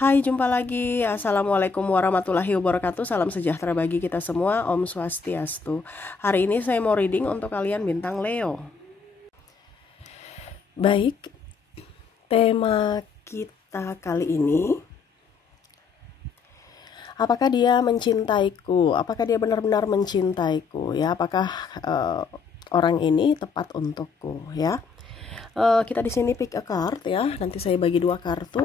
Hai, jumpa lagi. Assalamualaikum warahmatullahi wabarakatuh. Salam sejahtera bagi kita semua. Om Swastiastu. Hari ini saya mau reading untuk kalian bintang Leo. Baik, tema kita kali ini, apakah dia mencintaiku? Apakah dia benar-benar mencintaiku? Ya, apakah orang ini tepat untukku? Ya. Kita di sini pick a card ya. Nanti saya bagi 2 kartu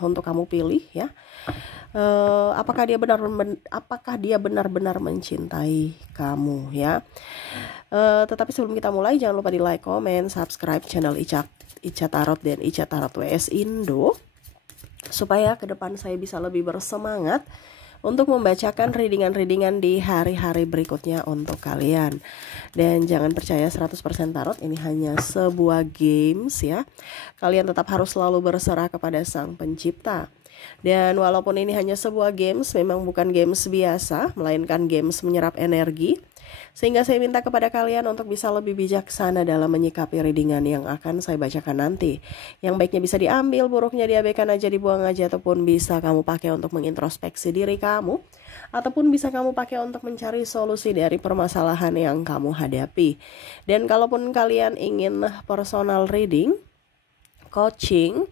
untuk kamu pilih ya. Apakah dia benar-benar mencintai kamu ya. Tetapi sebelum kita mulai, jangan lupa di like, comment, subscribe channel Ica Tarot dan Ica Tarot WS Indo, supaya ke depan saya bisa lebih bersemangat untuk membacakan readingan-readingan di hari-hari berikutnya untuk kalian. Dan jangan percaya 100% tarot, ini hanya sebuah games ya. Kalian tetap harus selalu berserah kepada Sang Pencipta. Dan walaupun ini hanya sebuah games, memang bukan games biasa, melainkan games menyerap energi. Sehingga saya minta kepada kalian untuk bisa lebih bijaksana dalam menyikapi readingan yang akan saya bacakan nanti. Yang baiknya bisa diambil, buruknya diabaikan aja, dibuang aja, ataupun bisa kamu pakai untuk mengintrospeksi diri kamu, ataupun bisa kamu pakai untuk mencari solusi dari permasalahan yang kamu hadapi. Dan kalaupun kalian ingin personal reading, coaching,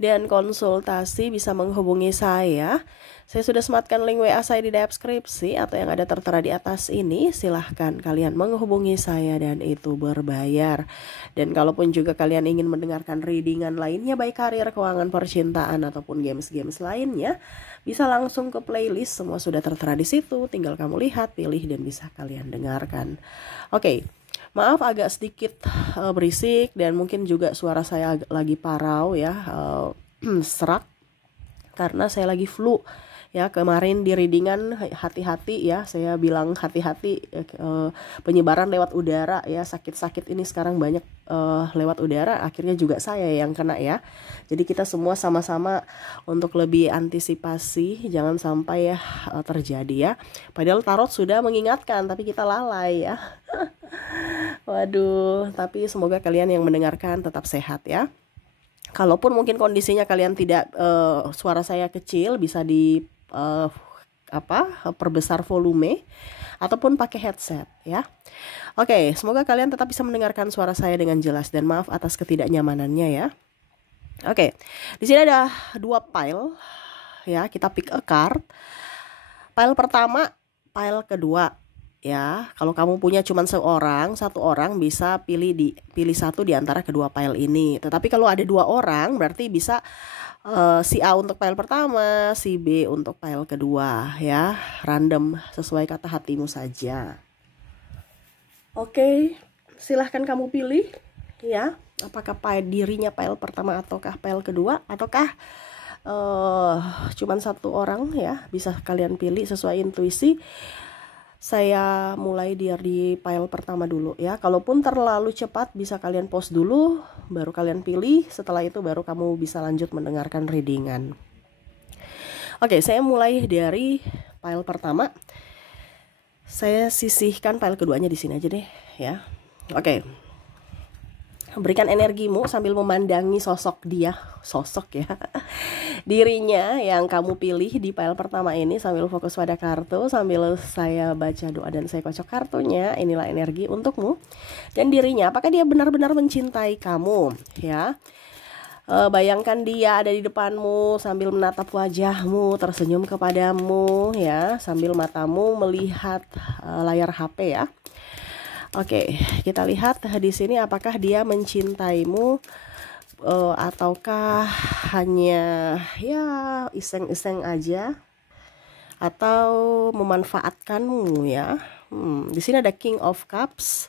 dan konsultasi, bisa menghubungi saya. Saya sudah sematkan link WA saya di deskripsi atau yang ada tertera di atas ini. Silahkan kalian menghubungi saya dan itu berbayar. Dan kalaupun juga kalian ingin mendengarkan readingan lainnya, baik karir, keuangan, percintaan, ataupun games-games lainnya, bisa langsung ke playlist. Semua sudah tertera di situ. Tinggal kamu lihat, pilih, dan bisa kalian dengarkan. Oke. Maaf agak sedikit berisik dan mungkin juga suara saya lagi parau ya, serak karena saya lagi flu ya. Kemarin di readingan hati-hati ya, saya bilang hati-hati penyebaran lewat udara ya. Sakit-sakit ini sekarang banyak lewat udara, akhirnya juga saya yang kena ya. Jadi kita semua sama-sama untuk lebih antisipasi, jangan sampai ya terjadi ya. Padahal tarot sudah mengingatkan tapi kita lalai ya. Waduh, tapi semoga kalian yang mendengarkan tetap sehat ya. Kalaupun mungkin kondisinya kalian tidak, suara saya kecil, bisa di perbesar volume ataupun pakai headset ya. Oke, semoga kalian tetap bisa mendengarkan suara saya dengan jelas dan maaf atas ketidaknyamanannya ya. Oke, di sini ada 2 pile ya. Kita pick a card. Pile pertama, pile kedua. Ya, kalau kamu punya cuma satu orang bisa pilih satu di antara kedua file ini. Tetapi kalau ada 2 orang berarti bisa si A untuk file pertama, si B untuk file kedua ya. Random, sesuai kata hatimu saja. Oke, silahkan kamu pilih ya. Apakah dirinya file pertama ataukah file kedua, ataukah cuman satu orang ya. Bisa kalian pilih sesuai intuisi. Saya mulai di file pertama dulu ya. Kalaupun terlalu cepat bisa kalian pause dulu, baru kalian pilih. Setelah itu baru kamu bisa lanjut mendengarkan readingan. Oke, saya mulai dari file pertama. Saya sisihkan file keduanya di sini aja deh ya. Oke. Berikan energimu sambil memandangi sosok ya, dirinya yang kamu pilih di file pertama ini, sambil fokus pada kartu, sambil saya baca doa dan saya kocok kartunya. Inilah energi untukmu dan dirinya. Apakah dia benar-benar mencintai kamu ya? Bayangkan dia ada di depanmu sambil menatap wajahmu, tersenyum kepadamu ya, sambil matamu melihat layar HP ya. Oke, kita lihat di sini apakah dia mencintaimu ataukah hanya ya iseng-iseng aja atau memanfaatkanmu ya. Di sini ada King of Cups,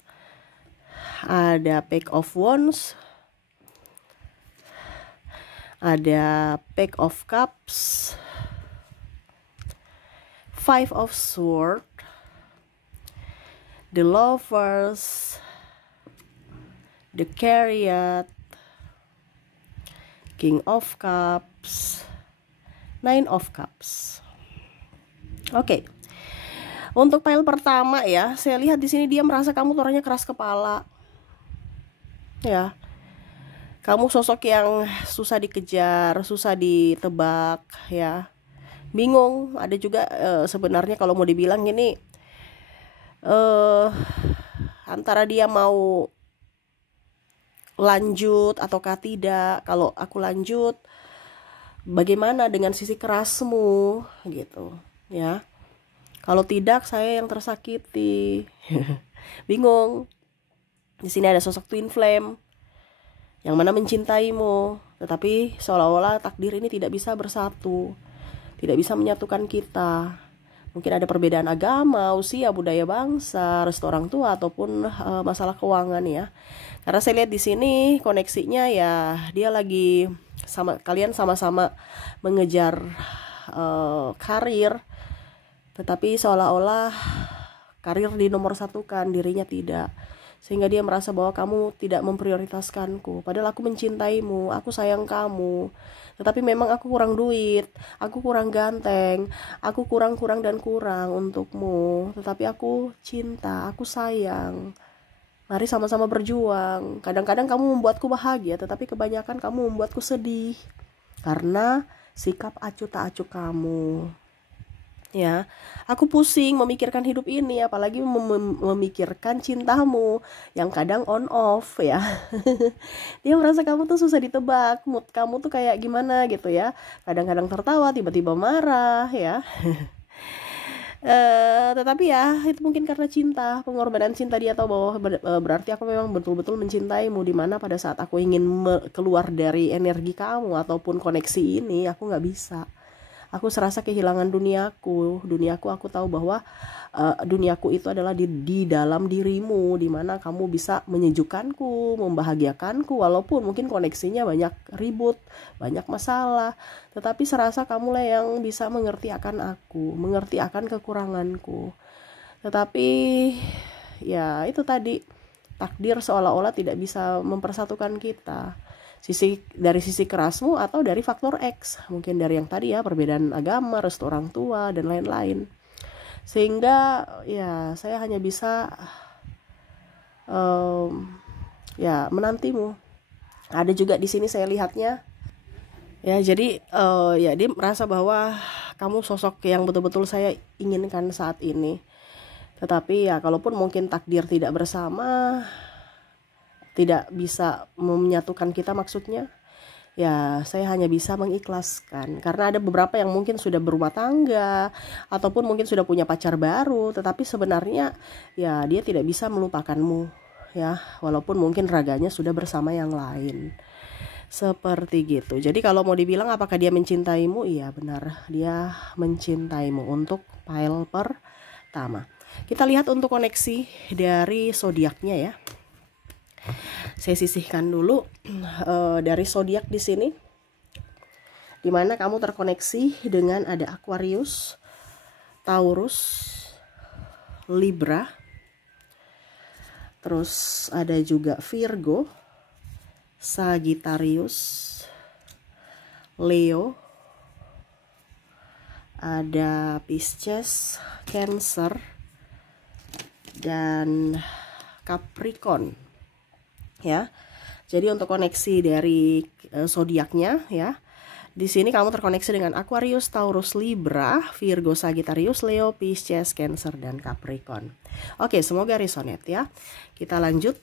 ada Page of Wands, ada Page of Cups, Five of Swords, The Lovers, The Chariot, King of Cups, Nine of Cups. Oke. Untuk file pertama ya, saya lihat di sini dia merasa kamu orangnya keras kepala. Ya. Kamu sosok yang susah dikejar, susah ditebak ya. Bingung. Ada juga sebenarnya kalau mau dibilang gini, antara dia mau lanjut ataukah tidak. Kalau aku lanjut, bagaimana dengan sisi kerasmu gitu ya. Kalau tidak, saya yang tersakiti. Bingung. Di sini ada sosok twin flame yang mana mencintaimu, tetapi seolah-olah takdir ini tidak bisa bersatu, tidak bisa menyatukan kita. Mungkin ada perbedaan agama, usia, budaya bangsa, restu orang tua, ataupun masalah keuangan ya. Karena saya lihat di sini koneksinya ya, dia lagi kalian sama-sama mengejar karir, tetapi seolah-olah karir dinomor satukan, dirinya tidak. Sehingga dia merasa bahwa kamu tidak memprioritaskanku. Padahal aku mencintaimu, aku sayang kamu. Tetapi memang aku kurang duit, aku kurang ganteng, aku kurang dan kurang untukmu. Tetapi aku cinta, aku sayang. Mari sama-sama berjuang. Kadang-kadang kamu membuatku bahagia, tetapi kebanyakan kamu membuatku sedih. Karena sikap acuh tak acuh kamu. Ya, aku pusing memikirkan hidup ini, apalagi memikirkan cintamu yang kadang on off ya. Dia merasa kamu tuh susah ditebak, mood kamu tuh kayak gimana gitu ya. Kadang-kadang tertawa, tiba-tiba marah ya. Tetapi ya itu mungkin karena cinta, pengorbanan cinta. Dia tahu bahwa berarti aku memang betul-betul mencintaimu, dimana pada saat aku ingin keluar dari energi kamu ataupun koneksi ini, aku nggak bisa. Aku serasa kehilangan duniaku. Aku tahu bahwa duniaku itu adalah di dalam dirimu, di mana kamu bisa menyejukkanku, membahagiakanku, walaupun mungkin koneksinya banyak ribut, banyak masalah. Tetapi serasa kamulah yang bisa mengerti akan aku, mengerti akan kekuranganku. Tetapi ya itu tadi, takdir seolah-olah tidak bisa mempersatukan kita. Dari sisi kerasmu atau dari faktor X, mungkin dari yang tadi ya, perbedaan agama, restu orang tua dan lain-lain. Sehingga ya saya hanya bisa ya menantimu. Ada juga di sini saya lihatnya ya, jadi ya dia merasa bahwa kamu sosok yang betul-betul saya inginkan saat ini. Tetapi ya kalaupun mungkin takdir tidak bersama, tidak bisa menyatukan kita maksudnya, ya saya hanya bisa mengikhlaskan. Karena ada beberapa yang mungkin sudah berumah tangga ataupun mungkin sudah punya pacar baru, tetapi sebenarnya ya dia tidak bisa melupakanmu ya, walaupun mungkin raganya sudah bersama yang lain. Seperti gitu. Jadi kalau mau dibilang apakah dia mencintaimu, iya benar, dia mencintaimu untuk pile pertama. Kita lihat untuk koneksi dari zodiaknya ya. Saya sisihkan dulu dari zodiak di sini, dimana kamu terkoneksi dengan ada Aquarius, Taurus, Libra, terus ada juga Virgo, Sagittarius, Leo, ada Pisces, Cancer, dan Capricorn ya. Jadi untuk koneksi dari zodiaknya ya, di sini kamu terkoneksi dengan Aquarius, Taurus, Libra, Virgo, Sagittarius, Leo, Pisces, Cancer, dan Capricorn. Oke, semoga resonate ya. Kita lanjut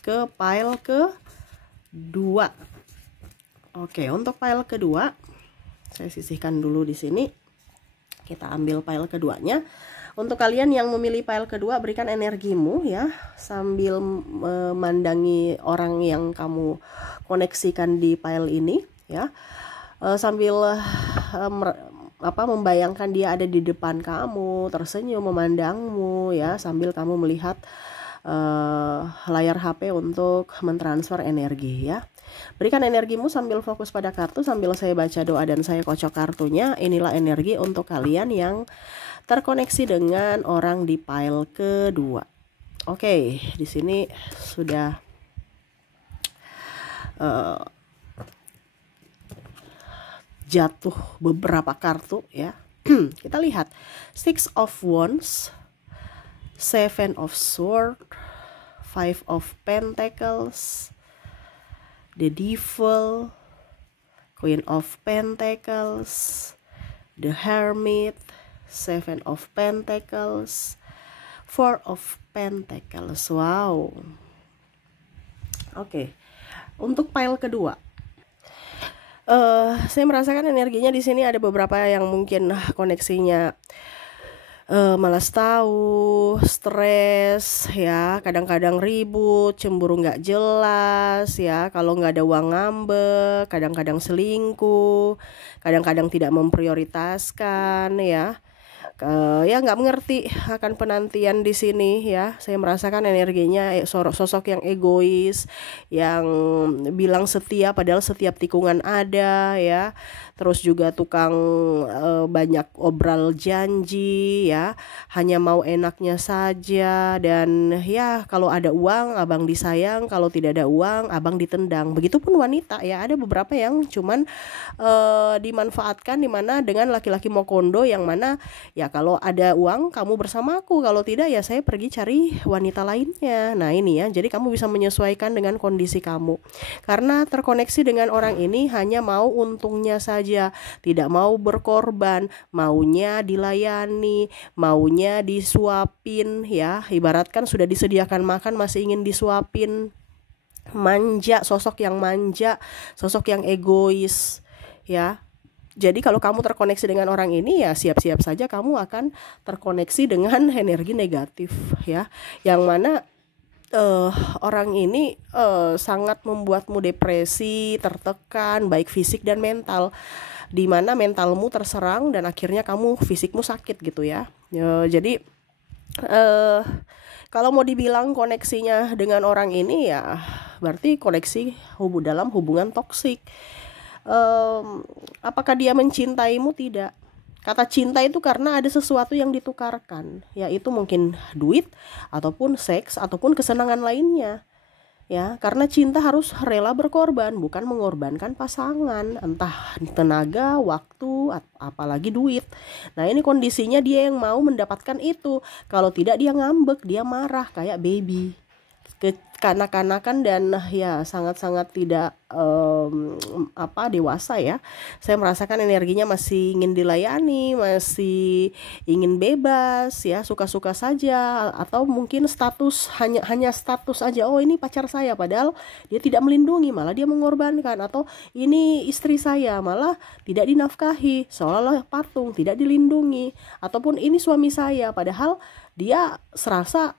ke pile kedua. Oke, untuk pile kedua saya sisihkan dulu di sini. Kita ambil pile keduanya. Untuk kalian yang memilih pile kedua, berikan energimu ya, sambil memandangi orang yang kamu koneksikan di pile ini ya, sambil membayangkan dia ada di depan kamu, tersenyum memandangmu ya, sambil kamu melihat layar HP untuk mentransfer energi ya. Berikan energimu sambil fokus pada kartu, sambil saya baca doa dan saya kocok kartunya. Inilah energi untuk kalian yang terkoneksi dengan orang di pile kedua. Oke, di sini sudah jatuh beberapa kartu ya. Kita lihat Six of Wands, Seven of Swords, Five of Pentacles, the Devil, Queen of Pentacles, the Hermit, Seven of Pentacles, Four of Pentacles. Wow. Oke. Untuk pile kedua, saya merasakan energinya di sini ada beberapa yang mungkin koneksinya malas tahu, stres ya, kadang-kadang ribut, cemburu nggak jelas ya, kalau nggak ada uang ngambek, kadang-kadang selingkuh, kadang-kadang tidak memprioritaskan ya. Ya nggak mengerti akan penantian di sini ya. Saya merasakan energinya sosok yang egois, yang bilang setia padahal setiap tikungan ada ya. Terus juga tukang banyak obral janji ya, hanya mau enaknya saja, dan ya kalau ada uang abang disayang, kalau tidak ada uang abang ditendang. Begitupun wanita ya, ada beberapa yang cuman dimanfaatkan, dimana dengan laki-laki mokondo yang mana ya kalau ada uang kamu bersama aku, kalau tidak ya saya pergi cari wanita lainnya. Nah ini ya, jadi kamu bisa menyesuaikan dengan kondisi kamu, karena terkoneksi dengan orang ini hanya mau untungnya saja, tidak mau berkorban, maunya dilayani, maunya disuapin ya, ibaratkan sudah disediakan makan masih ingin disuapin. Manja, sosok yang manja, sosok yang egois ya. Jadi kalau kamu terkoneksi dengan orang ini ya siap-siap saja kamu akan terkoneksi dengan energi negatif ya, yang mana orang ini sangat membuatmu depresi, tertekan, baik fisik dan mental, di mana mentalmu terserang dan akhirnya kamu fisikmu sakit gitu ya. Jadi kalau mau dibilang koneksinya dengan orang ini ya berarti koneksi dalam hubungan toksik. Apakah dia mencintaimu? Tidak. Kata cinta itu karena ada sesuatu yang ditukarkan, yaitu mungkin duit ataupun seks ataupun kesenangan lainnya ya. Karena cinta harus rela berkorban, bukan mengorbankan pasangan, entah tenaga, waktu, apalagi duit. Nah ini kondisinya dia yang mau mendapatkan itu, kalau tidak dia ngambek, dia marah kayak baby, kekanak-kanakan, dan ya sangat-sangat tidak dewasa ya. Saya merasakan energinya masih ingin dilayani, masih ingin bebas ya, suka-suka saja, atau mungkin status, hanya status aja, oh ini pacar saya, padahal dia tidak melindungi, malah dia mengorbankan. Atau ini istri saya, malah tidak dinafkahi, seolah-olah patung, tidak dilindungi. Ataupun ini suami saya, padahal dia serasa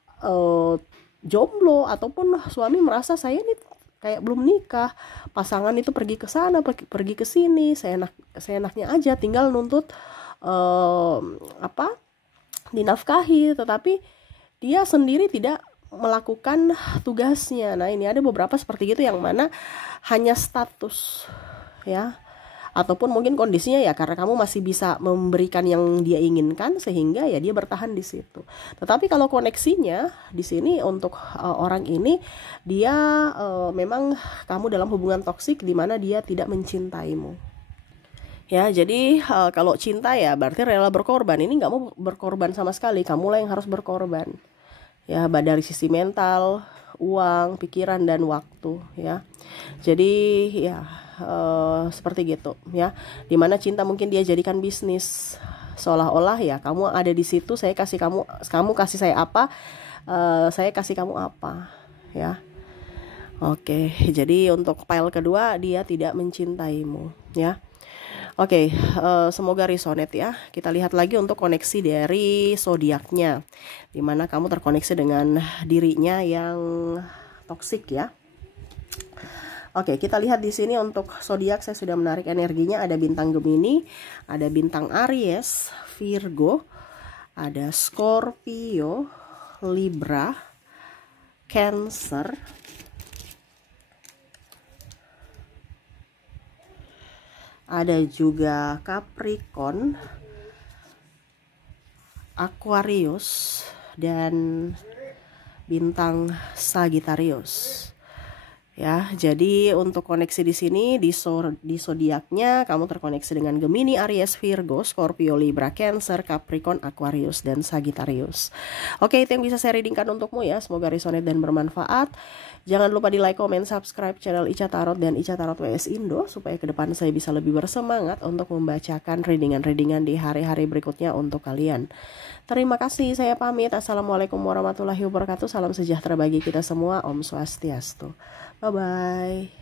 jomblo, ataupun suami merasa saya ini kayak belum nikah, pasangan itu pergi ke sana, pergi ke sini, seenaknya aja, tinggal nuntut dinafkahi, tetapi dia sendiri tidak melakukan tugasnya. Nah ini ada beberapa seperti itu, yang mana hanya status ya, ataupun mungkin kondisinya ya karena kamu masih bisa memberikan yang dia inginkan sehingga ya dia bertahan di situ. Tetapi kalau koneksinya di sini untuk orang ini, dia memang kamu dalam hubungan toksik di mana dia tidak mencintaimu. Ya, jadi kalau cinta ya berarti rela berkorban. Ini nggak mau berkorban sama sekali, kamulah yang harus berkorban. Ya, dari sisi mental, uang, pikiran, dan waktu ya. Jadi ya seperti gitu ya, dimana cinta mungkin dia jadikan bisnis, seolah-olah ya kamu ada di situ, saya kasih kamu kasih saya apa, saya kasih kamu apa ya. Oke, jadi untuk pile kedua, dia tidak mencintaimu ya. Oke, semoga resonate ya. Kita lihat lagi untuk koneksi dari zodiaknya, dimana kamu terkoneksi dengan dirinya yang toksik ya. Oke, kita lihat di sini untuk zodiak, saya sudah menarik energinya. Ada bintang Gemini, ada bintang Aries, Virgo, ada Scorpio, Libra, Cancer, ada juga Capricorn, Aquarius, dan bintang Sagittarius. ya. Jadi untuk koneksi di sini di zodiaknya kamu terkoneksi dengan Gemini, Aries, Virgo, Scorpio, Libra, Cancer, Capricorn, Aquarius, dan Sagittarius. Oke, itu yang bisa saya readingkan untukmu ya. Semoga resonate dan bermanfaat. Jangan lupa di like, comment, subscribe channel Ica Tarot dan Ica Tarot WS Indo supaya ke depan saya bisa lebih bersemangat untuk membacakan readingan-readingan di hari-hari berikutnya untuk kalian. Terima kasih, saya pamit. Assalamualaikum warahmatullahi wabarakatuh. Salam sejahtera bagi kita semua. Om Swastiastu. Bye-bye.